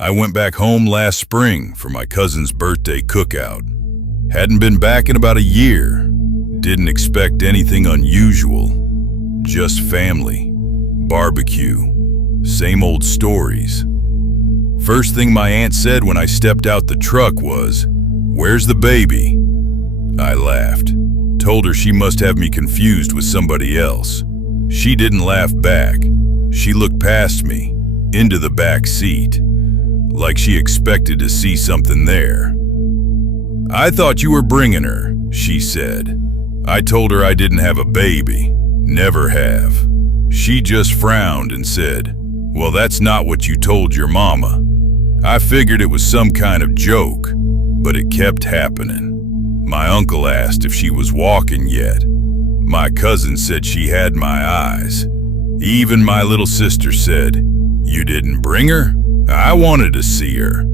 I went back home last spring for my cousin's birthday cookout. Hadn't been back in about a year. Didn't expect anything unusual. Just family, barbecue, same old stories. First thing my aunt said when I stepped out the truck was, "Where's the baby?" I laughed. Told her she must have me confused with somebody else. She didn't laugh back. She looked past me, into the back seat, like she expected to see something there. "I thought you were bringing her," she said. I told her I didn't have a baby, never have. She just frowned and said, "Well, that's not what you told your mama." I figured it was some kind of joke, but it kept happening. My uncle asked if she was walking yet. My cousin said she had my eyes. Even my little sister said, "You didn't bring her?" I wanted to see her.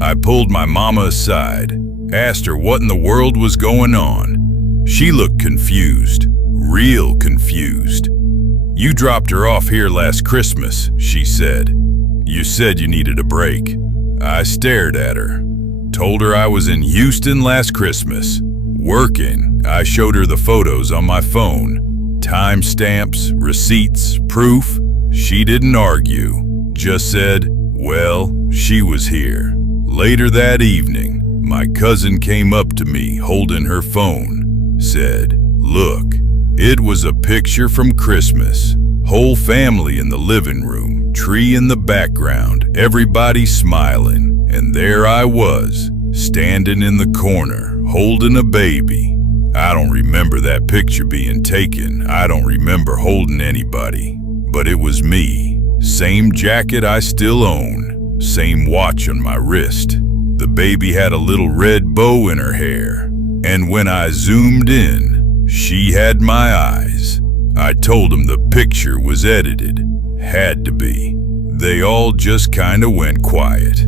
I pulled my mama aside, asked her what in the world was going on. She looked confused, real confused. "You dropped her off here last Christmas," she said. "You said you needed a break." I stared at her. Told her I was in Houston last Christmas, working. I showed her the photos on my phone. Timestamps, receipts, proof. She didn't argue, just said, well, she was here. Later that evening, my cousin came up to me holding her phone, said, "Look, it was a picture from Christmas. Whole family in the living room, tree in the background, everybody smiling. And there I was, standing in the corner, holding a baby. I don't remember that picture being taken. I don't remember holding anybody. But it was me. Same jacket I still own. Same watch on my wrist. The baby had a little red bow in her hair. And when I zoomed in, she had my eyes. I told them the picture was edited. Had to be. They all just kinda went quiet.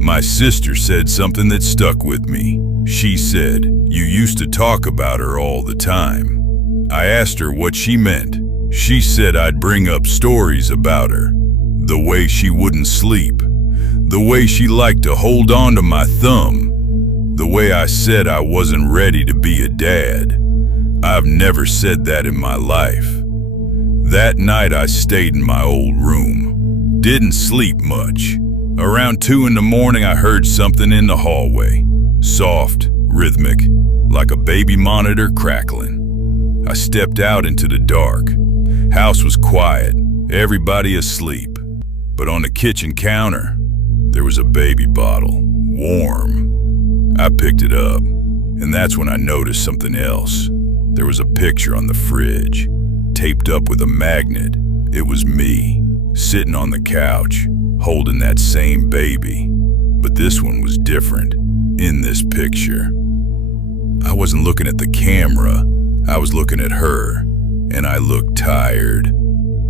My sister said something that stuck with me. She said, "You used to talk about her all the time." I asked her what she meant. She said I'd bring up stories about her. The way she wouldn't sleep. The way she liked to hold on to my thumb. The way I said I wasn't ready to be a dad. I've never said that in my life. That night I stayed in my old room. Didn't sleep much. Around 2 in the morning I heard something in the hallway. Soft, rhythmic, like a baby monitor crackling. I stepped out into the dark. House was quiet, everybody asleep. But on the kitchen counter, there was a baby bottle, warm. I picked it up, and that's when I noticed something else. There was a picture on the fridge, taped up with a magnet. It was me, sitting on the couch, holding that same baby. But this one was different. In this picture, I wasn't looking at the camera, I was looking at her, and I looked tired,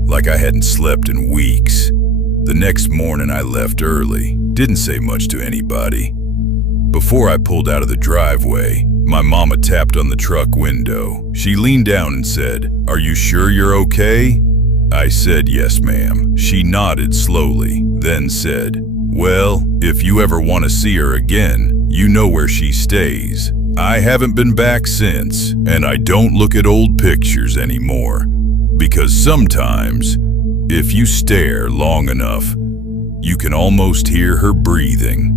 like I hadn't slept in weeks. The next morning I left early, didn't say much to anybody. Before I pulled out of the driveway, my mama tapped on the truck window. She leaned down and said, "Are you sure you're okay?" I said, "Yes, ma'am." She nodded slowly, then said, "Well, if you ever want to see her again, you know where she stays. I haven't been back since, and I don't look at old pictures anymore. Because sometimes, if you stare long enough, you can almost hear her breathing."